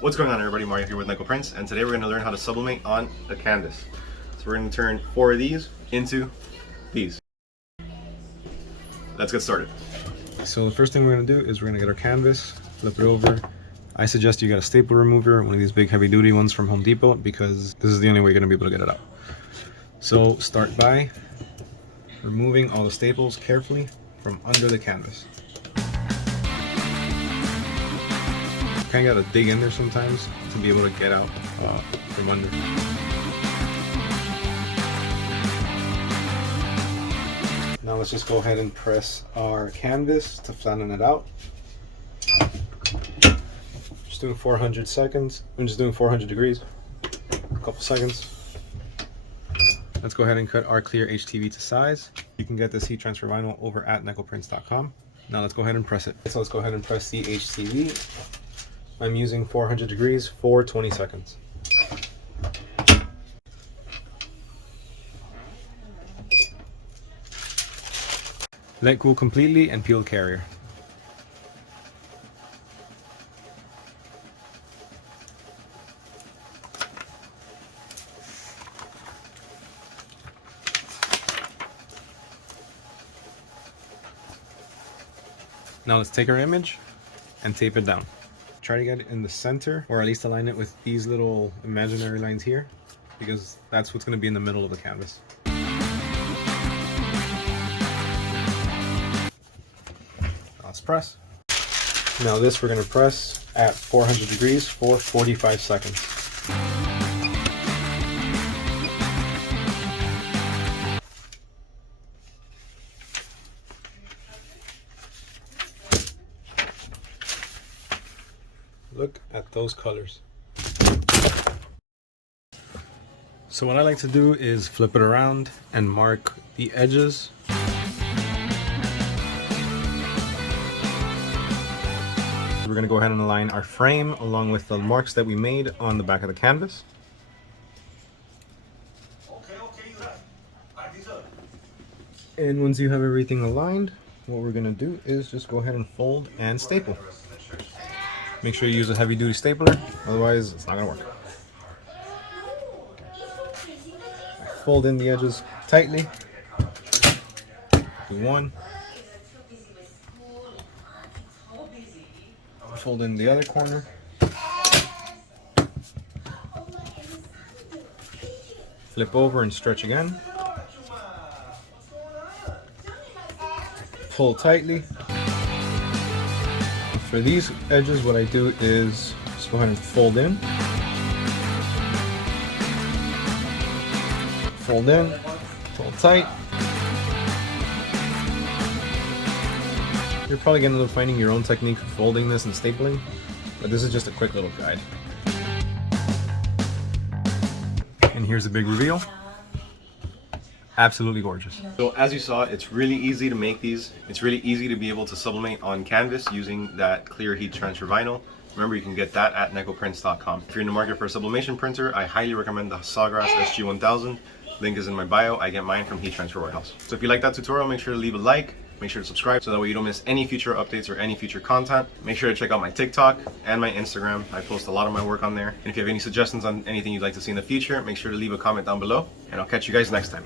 What's going on, everybody? Mario here with Nickel Prints, and today we're going to learn how to sublimate on a canvas. So we're going to turn 4 of these into these. Let's get started. So the first thing we're going to do is we're going to get our canvas, flip it over. I suggest you get a staple remover, one of these big heavy duty ones from Home Depot, because this is the only way you're going to be able to get it out. So start by removing all the staples carefully from under the canvas. Kind of got to dig in there sometimes to be able to get out from under. Now let's just go ahead and press our canvas to flatten it out. Just doing 400 seconds. I'm just doing 400 degrees. A couple seconds. Let's go ahead and cut our clear HTV to size. You can get this heat transfer vinyl over at nickelprints.com. Now let's go ahead and press it. So let's go ahead and press the HTV. I'm using 400 degrees for 20 seconds. Let cool completely and peel carrier. Now let's take our image and tape it down. Try to get it in the center, or at least align it with these little imaginary lines here, because that's what's going to be in the middle of the canvas. Let's press. Now this we're going to press at 400 degrees for 45 seconds. Look at those colors. So what I like to do is flip it around and mark the edges. We're going to go ahead and align our frame along with the marks that we made on the back of the canvas. And once you have everything aligned, what we're going to do is just go ahead and fold and staple. Make sure you use a heavy duty stapler, otherwise it's not going to work. Fold in the edges tightly. Do one. Fold in the other corner. Flip over and stretch again. Pull tightly. For these edges, what I do is just go ahead and fold in. Fold in, fold tight. You're probably going to end up finding your own technique for folding this and stapling, but this is just a quick little guide. And here's the big reveal. Absolutely gorgeous. So as you saw, it's really easy to make these. It's really easy to be able to sublimate on canvas using that clear heat transfer vinyl. Remember, you can get that at nickelprints.com. If you're in the market for a sublimation printer, I highly recommend the Sawgrass SG1000. Link is in my bio. I get mine from Heat Transfer Warehouse. So if you like that tutorial, make sure to leave a like. Make sure to subscribe so that way you don't miss any future updates or any future content. Make sure to check out my TikTok and my Instagram. I post a lot of my work on there. And if you have any suggestions on anything you'd like to see in the future, make sure to leave a comment down below. And I'll catch you guys next time.